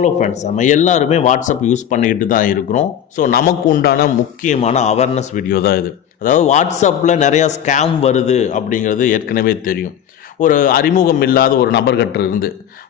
Hello friends, நம்ம எல்லாருமே WhatsApp use பண்ணிக்கிட்டு தான் இருக்கிறோம். ஸோ நமக்கு உண்டான முக்கியமான அவேர்னஸ் வீடியோ தான் இது. அதாவது வாட்ஸ்அப்பில் நிறையா ஸ்கேம் வருது அப்படிங்கிறது ஏற்கனவே தெரியும். ஒரு அறிமுகம் இல்லாத ஒரு நபர்கிட்ட இருந்து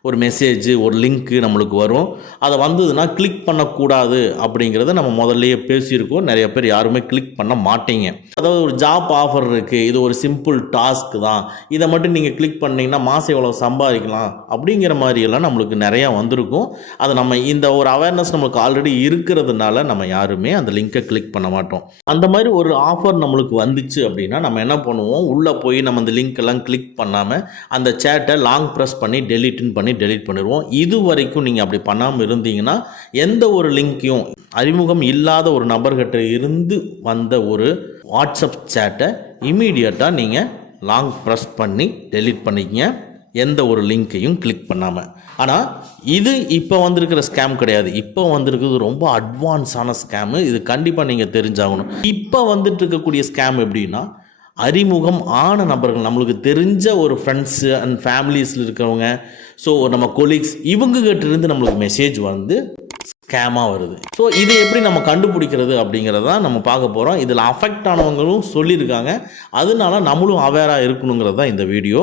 ஒரு மெசேஜ், ஒரு லிங்க்கு நம்மளுக்கு வரும். அதை வந்ததுன்னா கிளிக் பண்ணக்கூடாது அப்படிங்கிறத நம்ம முதல்லையே பேசியிருக்கோம். நிறைய பேர் யாருமே கிளிக் பண்ண மாட்டீங்க. அதாவது ஒரு ஜாப் ஆஃபர் இருக்குது, இது ஒரு சிம்பிள் டாஸ்க் தான், இதை மட்டும் நீங்கள் கிளிக் பண்ணிங்கன்னா மாதம் எவ்வளோ சம்பாதிக்கலாம் அப்படிங்கிற மாதிரியெல்லாம் நம்மளுக்கு நிறையா வந்திருக்கும். அதை நம்ம இந்த ஒரு அவேர்னஸ் நம்மளுக்கு ஆல்ரெடி இருக்கிறதுனால நம்ம யாருமே அந்த லிங்க்கை கிளிக் பண்ண மாட்டோம். அந்த மாதிரி ஒரு ஆஃபர் நம்மளுக்கு வந்துச்சு அப்படின்னா நம்ம என்ன பண்ணுவோம், உள்ளே போய் நம்ம அந்த லிங்க் எல்லாம் கிளிக் பண்ணாமல் அந்த சேட்டை லாங் ப்ரெஸ் பண்ணி டெலீட் பண்ணிடுவோம். இது வரைக்கும் நீங்கள் அப்படி பண்ணாமல் இருந்தீங்கன்னா எந்த ஒரு லிங்க்கையும் அறிமுகம் இல்லாத ஒரு நபர்கிட்ட இருந்து வந்த ஒரு வாட்ஸ்அப் சேட்டை இமீடியட்டாக நீங்கள் லாங் ப்ரெஸ் பண்ணி டெலீட் பண்ணிக்கங்க, எந்த ஒரு லிங்க்கையும் கிளிக் பண்ணாமல். ஆனால் இது இப்போ வந்திருக்கிற ஸ்கேம் கிடையாது. இப்போ வந்திருக்கிறது ரொம்ப அட்வான்ஸான ஸ்கேமு. இது கண்டிப்பாக நீங்கள் தெரிஞ்சாகணும். இப்போ வந்துட்டு இருக்கக்கூடிய ஸ்கேம் எப்படின்னா, அறிமுகம் ஆன நபர்கள், நம்மளுக்கு தெரிஞ்ச ஒரு ஃப்ரெண்ட்ஸு அண்ட் ஃபேமிலிஸில் இருக்கிறவங்க, ஸோ நம்ம கொலீக்ஸ், இவங்ககிட்ட நம்மளுக்கு மெசேஜ் வந்து ஸ்கேமாக வருது. ஸோ இதை எப்படி நம்ம கண்டுபிடிக்கிறது அப்படிங்கிறதான் நம்ம பார்க்க போகிறோம். இதில் அஃபெக்ட் ஆனவங்களும் சொல்லியிருக்காங்க, அதனால நம்மளும் அவேராக இருக்கணுங்கிறது தான் இந்த வீடியோ.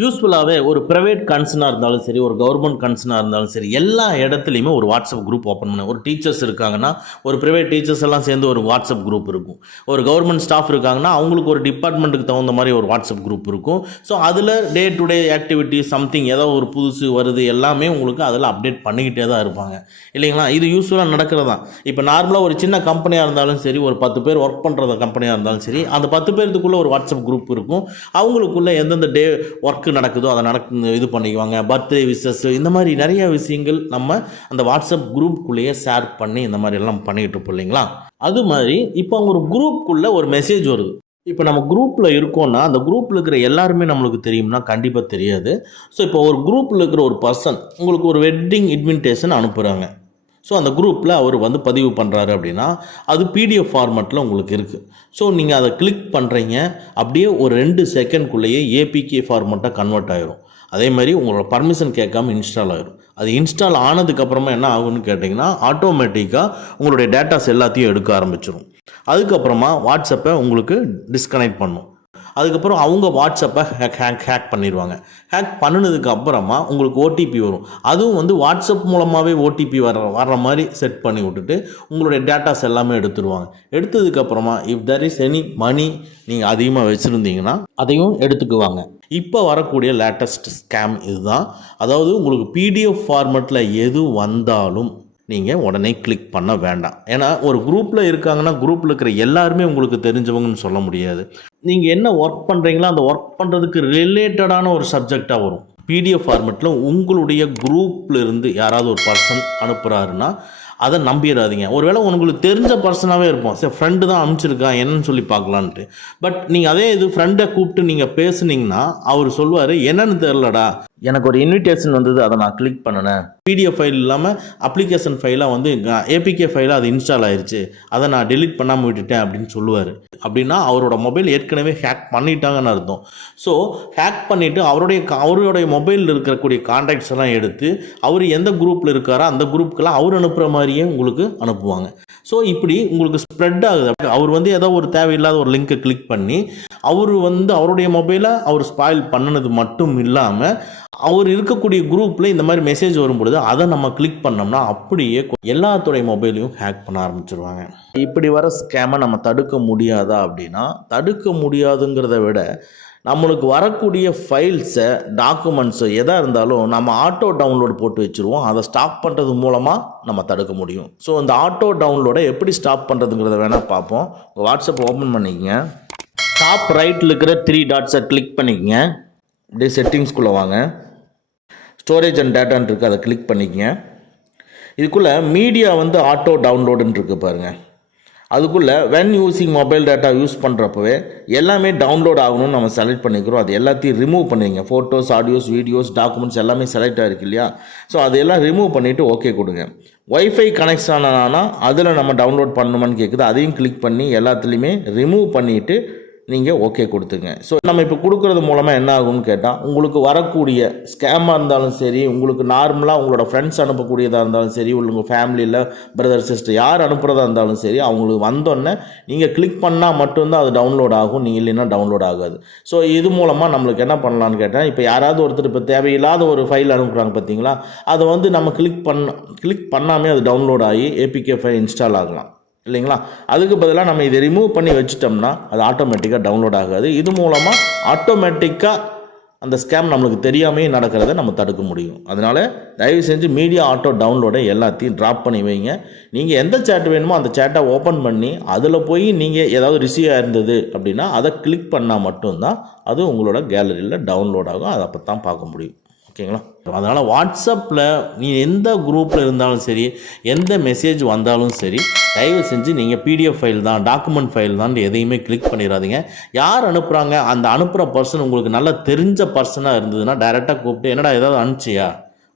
யூஸ்ஃபுல்லாகவே ஒரு ப்ரைவேட் கன்சர்னாக இருந்தாலும் சரி, ஒரு கவர்மெண்ட் கன்சர்னாக இருந்தாலும் சரி, எல்லா இடத்துலையுமே ஒரு வாட்ஸ்அப் குரூப் ஓப்பன் பண்ணு. ஒரு டீச்சர்ஸ் இருக்காங்கன்னா ஒரு ப்ரைவேட் டீச்சர்ஸ் எல்லாம் சேர்ந்து ஒரு வாட்ஸ்அப் குரூப் இருக்கும். ஒரு கவர்மெண்ட் ஸ்டாஃப் இருக்காங்கன்னா அவங்களுக்கு ஒரு டிபார்ட்மெண்ட்டுக்கு தகுந்த மாதிரி ஒரு வாட்ஸ்அப் குரூப் இருக்கும். ஸோ அதில் day to day activity something ஏதோ ஒரு புதுசு வருது எல்லாமே உங்களுக்கு அதில் அப்டேட் பண்ணிக்கிட்டே தான் இருப்பாங்க, இல்லைங்களா? இது யூஸ்ஃபுல்லாக நடக்கிறது தான். இப்போ நார்மலாக ஒரு சின்ன கம்பெனியாக இருந்தாலும் சரி, ஒரு 10 பேர் ஒர்க் பண்ணுற கம்பெனியாக இருந்தாலும் சரி, அந்த 10 பேருக்குள்ளே ஒரு வாட்ஸ்அப் குரூப் இருக்கும். அவங்களுக்குள்ளே எந்தெந்த டே ஒர்க் நடக்குதோ அதை இது பண்ணிக்குவாங்க. பர்த்டே விஷஸ், இந்த மாதிரி நிறைய விஷயங்கள் நம்ம அந்த வாட்ஸ்அப் குரூப்புக்குள்ளேயே ஷேர் பண்ணி இந்த மாதிரி எல்லாம் பண்ணிக்கிட்டு இருப்போம், இல்லைங்களா? அது மாதிரி இப்போ ஒரு குரூப்புக்குள்ளே ஒரு மெசேஜ் வருது. இப்போ நம்ம குரூப்பில் இருக்கோம்னா அந்த குரூப்பில் இருக்கிற எல்லாருமே நம்மளுக்கு தெரியும்னா கண்டிப்பாக தெரியாது. ஸோ இப்போ ஒரு குரூப்பில் இருக்கிற ஒரு பர்சன் உங்களுக்கு ஒரு வெட்டிங் இன்விடேஷன் அனுப்புகிறாங்க. ஸோ அந்த குரூப்பில் அவர் வந்து பதிவு பண்ணுறாரு அப்படின்னா அது பிடிஎஃப் ஃபார்மேட்டில் உங்களுக்கு இருக்குது. ஸோ நீங்கள் அதை கிளிக் பண்ணுறீங்க, அப்படியே ஒரு 2 செகண்ட்குள்ளேயே ஏபிகே ஃபார்மேட்டாக கன்வெர்ட் ஆகிரும். அதே மாதிரி உங்களோட பர்மிஷன் கேட்காம இன்ஸ்டால் ஆகிரும். அது இன்ஸ்டால் ஆனதுக்கப்புறமா என்ன ஆகும்னு கேட்டிங்கன்னா, ஆட்டோமேட்டிக்காக உங்களுடைய டேட்டாஸ் எல்லாத்தையும் எடுக்க ஆரம்பிச்சிடும். அதுக்கப்புறமா வாட்ஸ்அப்பை உங்களுக்கு டிஸ்கனெக்ட் பண்ணும். அதுக்கப்புறம் அவங்க வாட்ஸ்அப்பை ஹேக் பண்ணிடுவாங்க. ஹேக் பண்ணினதுக்கு அப்புறமா உங்களுக்கு ஓடிபி வரும். அதுவும் வந்து வாட்ஸ்அப் மூலமாகவே ஓடிபி வர்ற மாதிரி செட் பண்ணி விட்டுட்டு உங்களுடைய டேட்டாஸ் எல்லாமே எடுத்துடுவாங்க. எடுத்ததுக்கப்புறமா if there is any money நீங்கள் அதிகமாக வச்சுருந்தீங்கன்னா அதையும் எடுத்துக்குவாங்க. இப்போ வரக்கூடிய லேட்டஸ்ட் ஸ்கேம் இதுதான். அதாவது உங்களுக்கு பிடிஎஃப் ஃபார்மேட்டில் எது வந்தாலும் நீங்கள் உடனே கிளிக் பண்ண வேண்டாம். ஏன்னா ஒரு குரூப்பில் இருக்காங்கன்னா குரூப்பில் இருக்கிற எல்லாருமே உங்களுக்கு தெரிஞ்சவங்கன்னு சொல்ல முடியாது. நீங்கள் என்ன ஒர்க் பண்ணுறீங்களோ அந்த ஒர்க் பண்ணுறதுக்கு ரிலேட்டடான ஒரு சப்ஜெக்டாக வரும். பிடிஎஃப் ஃபார்மேட்டில் உங்களுடைய குரூப்பில் இருந்து யாராவது ஒரு பர்சன் அனுப்புகிறாருன்னா அதை நம்பிடாதீங்க. ஒருவேளை உங்களுக்கு தெரிஞ்ச பர்சனாகவே இருப்போம், சரி ஃப்ரெண்டு தான் அனுப்பிச்சிருக்கான் என்னன்னு சொல்லி பார்க்கலான்ட்டு. பட் நீங்கள் அதே இது ஃப்ரெண்டை கூப்பிட்டு நீங்கள் பேசுனீங்கன்னா அவர் சொல்லுவார், என்னன்னு தெரிலடா, எனக்கு ஒரு இன்விடேஷன் வந்தது, அதை நான் கிளிக் பண்ணினேன், பிடிஎஃப் ஃபைல் இல்லாமல் அப்ளிகேஷன் ஃபைலாக வந்து ஏபிகே ஃபைலாக அது இன்ஸ்டால் ஆயிடுச்சு, அதை நான் டெலிட் பண்ணாமல் விட்டுட்டேன் அப்படின்னு சொல்லுவார். அப்படின்னா அவரோட மொபைல் ஏற்கனவே ஹேக் பண்ணிட்டாங்கன்னு அர்த்தம். ஸோ ஹேக் பண்ணிவிட்டு அவருடைய மொபைலில் இருக்கக்கூடிய கான்டாக்ட்ஸ் எல்லாம் எடுத்து அவர் எந்த குரூப்பில் இருக்காரோ அந்த குரூப்புக்கெல்லாம் அவர் அனுப்புகிற மாதிரியே உங்களுக்கு அனுப்புவாங்க. ஸோ இப்படி உங்களுக்கு ஸ்ப்ரெட் ஆகுது. அவர் வந்து ஏதோ ஒரு தேவையில்லாத ஒரு லிங்க்கை கிளிக் பண்ணி அவர் வந்து அவருடைய மொபைலை அவர் ஸ்பாயில் பண்ணினது மட்டும் இல்லாமல் அவர் இருக்கக்கூடிய குரூப்பில் இந்த மாதிரி மெசேஜ் வரும்பொழுது அதை நம்ம கிளிக் பண்ணோம்னா அப்படியே எல்லாத்துடைய மொபைலையும் ஹேக் பண்ண ஆரம்பிச்சிருவாங்க. இப்படி வர ஸ்கேமை நம்ம தடுக்க முடியாதா அப்படின்னா, தடுக்க முடியாதுங்கிறத விட நம்மளுக்கு வரக்கூடிய ஃபைல்ஸை, டாக்குமெண்ட்ஸு எதாக இருந்தாலும் நம்ம ஆட்டோ டவுன்லோடு போட்டு வச்சுருவோம். அதை ஸ்டாப் பண்ணுறது மூலமாக நம்ம தடுக்க முடியும். ஸோ அந்த ஆட்டோ டவுன்லோடை எப்படி ஸ்டாப் பண்ணுறதுங்கிறத வேணால் பார்ப்போம். வாட்ஸ்அப் ஓப்பன் பண்ணிக்கங்க. டாப் ரைட்டில் இருக்கிற 3 டாட்ஸை கிளிக் பண்ணிக்கங்க. அப்படியே செட்டிங்ஸ்குள்ளே வாங்க. ஸ்டோரேஜ் அண்ட் டேட்டான்னு இருக்குது, அதை கிளிக் பண்ணிக்கங்க. இதுக்குள்ளே மீடியா வந்து ஆட்டோ டவுன்லோடுன்னு இருக்குது பாருங்கள். அதுக்குள்ளே when using mobile data use பண்ணுறப்பவே எல்லாமே டவுன்லோட் ஆகணும்னு நம்ம செலக்ட் பண்ணிக்கிறோம். அது எல்லாத்தையும் ரிமூவ் பண்ணிங்க. ஃபோட்டோஸ், ஆடியோஸ், வீடியோஸ், டாக்குமெண்ட்ஸ் எல்லாமே செலக்ட் ஆகிருக்கு இல்லையா? ஸோ அதையெல்லாம் ரிமூவ் பண்ணிவிட்டு ஓகே கொடுங்க. ஒய்ஃபை கனெக்ஷன் ஆனால் அதில் நம்ம டவுன்லோட் பண்ணணுமான்னு கேட்குது, அதையும் கிளிக் பண்ணி எல்லாத்துலேயுமே ரிமூவ் பண்ணிவிட்டு நீங்கள் ஓகே கொடுத்துங்க. ஸோ நம்ம இப்போ கொடுக்குறது மூலமாக என்ன ஆகும்னு கேட்டால், உங்களுக்கு வரக்கூடிய ஸ்கேமாக இருந்தாலும் சரி, உங்களுக்கு நார்மலாக உங்களோட ஃப்ரெண்ட்ஸ் அனுப்பக்கூடியதாக இருந்தாலும் சரி, உங்கள் ஃபேமிலியில் பிரதர் சிஸ்டர் யார் அனுப்புகிறதா இருந்தாலும் சரி, அவங்களுக்கு வந்தோடனே நீங்கள் கிளிக் பண்ணால் மட்டும்தான் அது டவுன்லோட் ஆகும், நீங்கள் இல்லைன்னா டவுன்லோட் ஆகாது. ஸோ இது மூலமாக நம்மளுக்கு என்ன பண்ணலான்னு கேட்டால், இப்போ யாராவது ஒருத்தர் இப்போ தேவையில்லாத ஒரு ஃபைல் அனுப்புகிறாங்க பார்த்தீங்களா, அதை வந்து நம்ம கிளிக் பண்ணாமே அது டவுன்லோட் ஆகி ஏபிகே ஃபைல் இன்ஸ்டால் ஆகலாம் இல்லைங்களா. அதுக்கு பதிலாக நம்ம இதை ரிமூவ் பண்ணி வச்சுட்டோம்னா அது ஆட்டோமேட்டிக்காக டவுன்லோட் ஆகாது. இது மூலமாக ஆட்டோமேட்டிக்காக அந்த ஸ்கேம் நம்மளுக்கு தெரியாமே நடக்கிறத நம்ம தடுக்க முடியும். அதனால் தயவு செஞ்சு மீடியா ஆட்டோ டவுன்லோடை எல்லாத்தையும் ட்ராப் பண்ணி வைங்க. நீங்கள் எந்த சேட் வேணுமோ அந்த சேட்டை ஓப்பன் பண்ணி அதில் போய் நீங்கள் ஏதாவது ரிசீவ் ஆயிருந்தது அப்படின்னா அதை கிளிக் பண்ணால் மட்டும்தான் அது உங்களோட கேலரியில் டவுன்லோட் ஆகும். அதை அப்போ தான் பார்க்க முடியும். ஓகேங்களா. அதனால் வாட்ஸ்அப்பில் நீ எந்த குரூப்பில் இருந்தாலும் சரி, எந்த மெசேஜ் வந்தாலும் சரி, தயவு செஞ்சு நீங்கள் பிடிஎஃப் ஃபைல் தான், டாக்குமெண்ட் ஃபைல் தான் எதையுமே கிளிக் பண்ணிடாதீங்க. யார் அனுப்புகிறாங்க, அந்த அனுப்புகிற பர்சன் உங்களுக்கு நல்லா தெரிஞ்ச பர்சனாக இருந்ததுன்னா டைரெக்டாக கூப்பிட்டு என்னடா ஏதாவது அனுப்பிச்சியா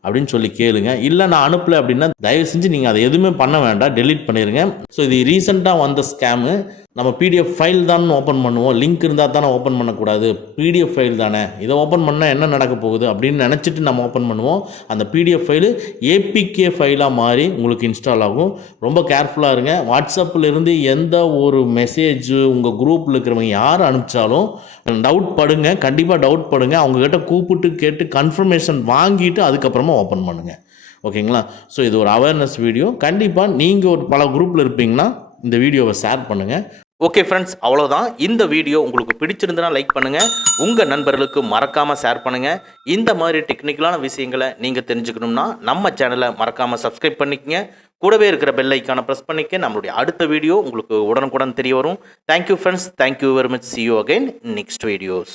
அப்படின்னு சொல்லி கேளுங்க. இல்லை நான் அனுப்பலை அப்படின்னா தயவு செஞ்சு நீங்கள் அதை எதுவுமே பண்ண வேண்டாம், டெலீட் பண்ணிடுங்க. ஸோ இது ரீசெண்டாக வந்த ஸ்கேமு. நம்ம பிடிஎஃப் ஃபைல் தான் ஓப்பன் பண்ணுவோம், லிங்க் இருந்தால் தானே ஓப்பன் பண்ணக்கூடாது, பிடிஎஃப் ஃபைல் தானே, இதை ஓப்பன் பண்ணால் என்ன நடக்க போகுது அப்படின்னு நினச்சிட்டு நம்ம ஓப்பன் பண்ணுவோம். அந்த பிடிஎஃப் ஃபைலு ஏபிகே ஃபைலாக மாறி உங்களுக்கு இன்ஸ்டால் ஆகும். ரொம்ப கேர்ஃபுல்லாக இருங்க. வாட்ஸ்அப்பில் இருந்து எந்த ஒரு மெசேஜு உங்கள் குரூப்பில் இருக்கிறவங்க யார் அனுப்பிச்சாலும் டவுட் படுங்க, கண்டிப்பாக டவுட் படுங்க. அவங்கக்கிட்ட கூப்பிட்டு கேட்டு கன்ஃபர்மேஷன் வாங்கிட்டு அதுக்கப்புறமா ஓப்பன் பண்ணுங்கள். ஓகேங்களா. ஸோ இது ஒரு அவேர்னஸ் வீடியோ. கண்டிப்பாக நீங்கள் ஒரு பல குரூப்பில் இருப்பீங்கன்னா இந்த வீடியோவை ஷேர் பண்ணுங்கள். ஓகே ஃப்ரெண்ட்ஸ், அவ்வளோதான். இந்த வீடியோ உங்களுக்கு பிடிச்சிருந்தனா லைக் பண்ணுங்கள், உங்கள் நண்பர்களுக்கு மறக்காமல் ஷேர் பண்ணுங்கள். இந்த மாதிரி டெக்னிக்கலான விஷயங்களை நீங்கள் தெரிஞ்சுக்கணும்னா நம்ம சேனலை மறக்காமல் சப்ஸ்கிரைப் பண்ணிக்கங்க. கூடவே இருக்கிற பெல் ஐக்கானை ப்ரெஸ் பண்ணிக்க. நம்மளுடைய அடுத்த வீடியோ உங்களுக்கு உடனுக்குடன் தெரிய வரும். Thank you friends, thank you very much. see you again in next videos.